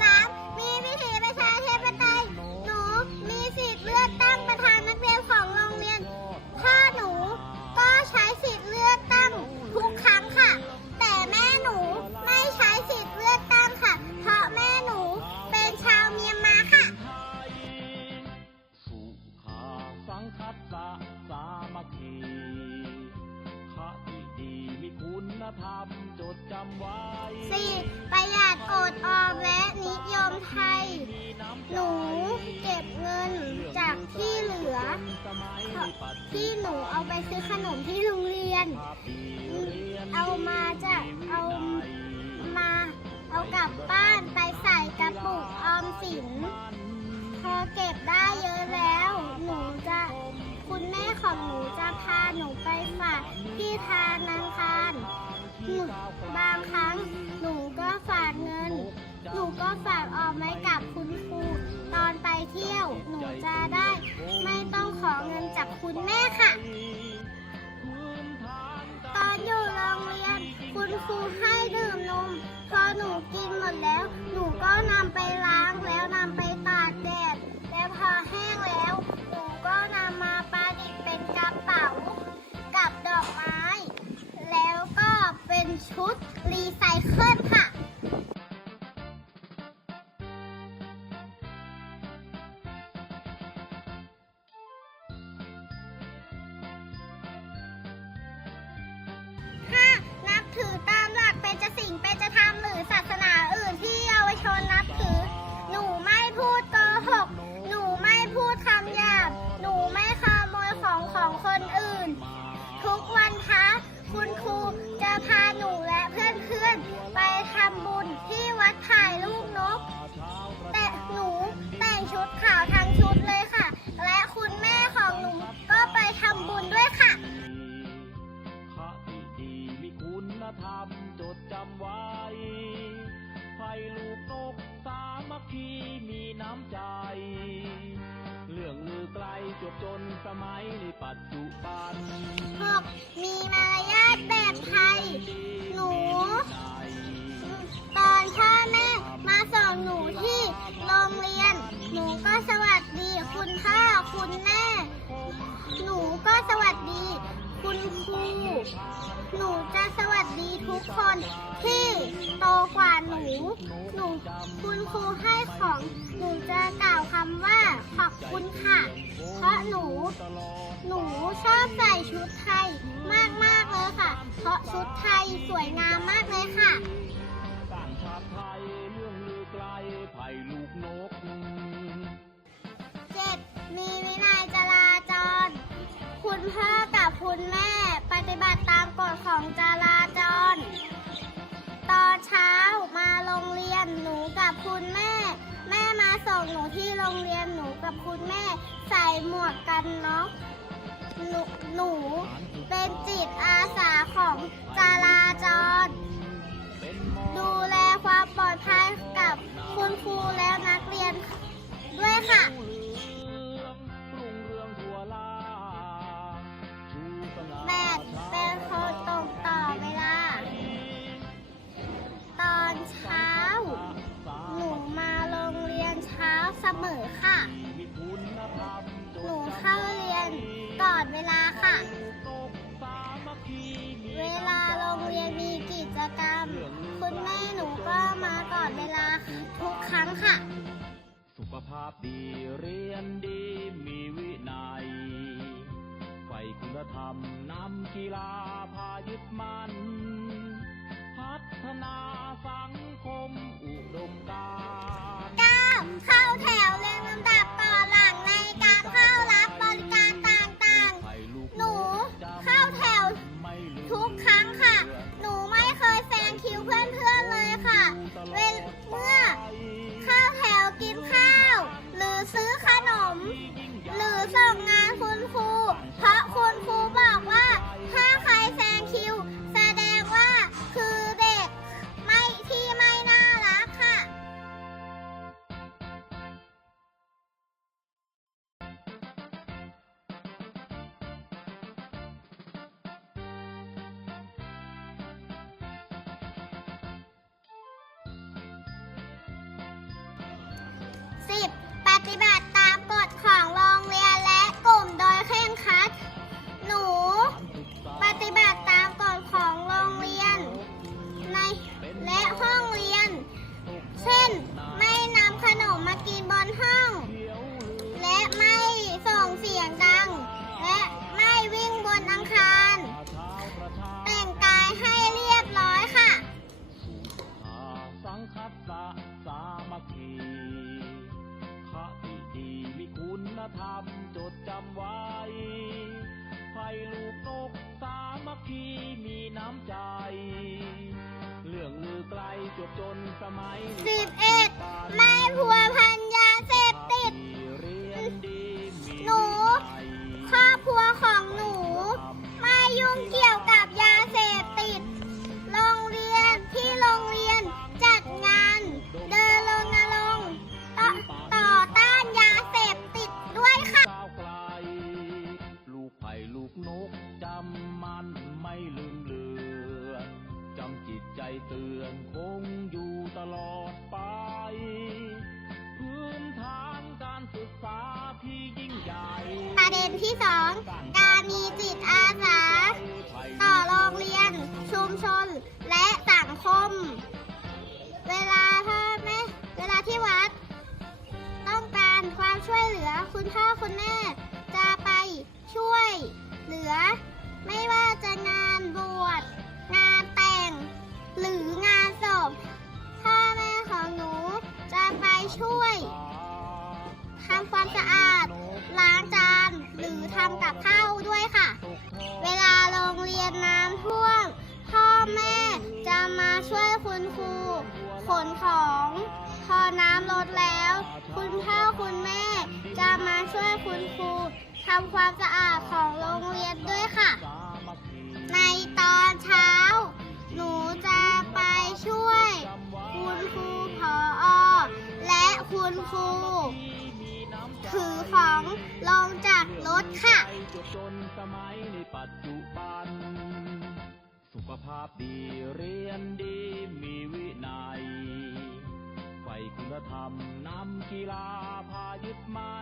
สามมีวิถีประชาธิปไตย น เอามาจากเอามาเอากลับบ้านไปใส่กระปุกออมสิน พอเก็บได้เยอะแล้ว หนูจะคุณแม่ของหนูจะพาหนูไปฝากที่ธนาคารบางครั้งหนูก็ฝากเงิน หนูก็ฝากออมไว้กับคุณครูตอนไปเที่ยว หนูจะได้ ไม่ต้องขอเงินจากคุณแม่ค่ะ คุณครูให้ดื่มนม พอหนูกินหมดแล้ว หนูก็นำไปล้างแล้วนำไปตากแดด และพอแห้งแล้ว หนูก็นำมาประดิษฐ์เป็นกระเป๋า กับดอกไม้ แล้วก็เป็นชุดรีไซเคิล จบจนสมัยในปัจจุบัน 6. มีมารยาทแบบไทย หนู ตอนพ่อแม่มาสอนหนูที่โรงเรียน หนูก็สวัสดีคุณพ่อคุณแม่ หนูก็สวัสดี คุณครู หนูจะสวัสดีทุกคนที่โตกว่าหนู หนู คุณครูให้ของ หนูจะกล่าวคำว่าขอบคุณค่ะ เพราะหนู หนูชอบใส่ชุดไทยมากๆเลยค่ะ เพราะชุดไทยสวยงามมาก ของจราจร ตอนเช้ามาโรงเรียนหนูกับคุณแม่ แม่มาส่งหนูที่โรงเรียนหนูกับคุณแม่ ใส่หมวกกันน็อกหนูหนูเป็นจิตอาสาของจราจร ดูแลความปลอดภัยกับคุณครูและนักเรียนด้วยค่ะ ลาค่ะ เวลาโรงเรียนมีกิจกรรม คุณแม่หนูก็มาก่อนเวลาทุกครั้งค่ะ สุขภาพดีเรียนดีมีวินัยไฟคุณธรรมนำกีฬาพายึดมัน 对吧？ ที่สองการมีจิตอาสา ต่อโรงเรียน ชุมชน และสังคม เวลาพ่อแม่เวลาที่วัด ต้องการความช่วยเหลือคุณพ่อคุณแม่ ขนของพอน้ำลดแล้ว คุณพ่อคุณแม่ จะมาช่วยคุณครูทำความสะอาดของโรงเรียนด้วยค่ะ ในตอนเช้า หนูจะไปช่วย คุณครูผออและคุณครูถือของลงจากรถค่ะ สุขภาพดีเรียนดีมีวินัยไฟคุณธรรมนำกีฬาพายึดมัน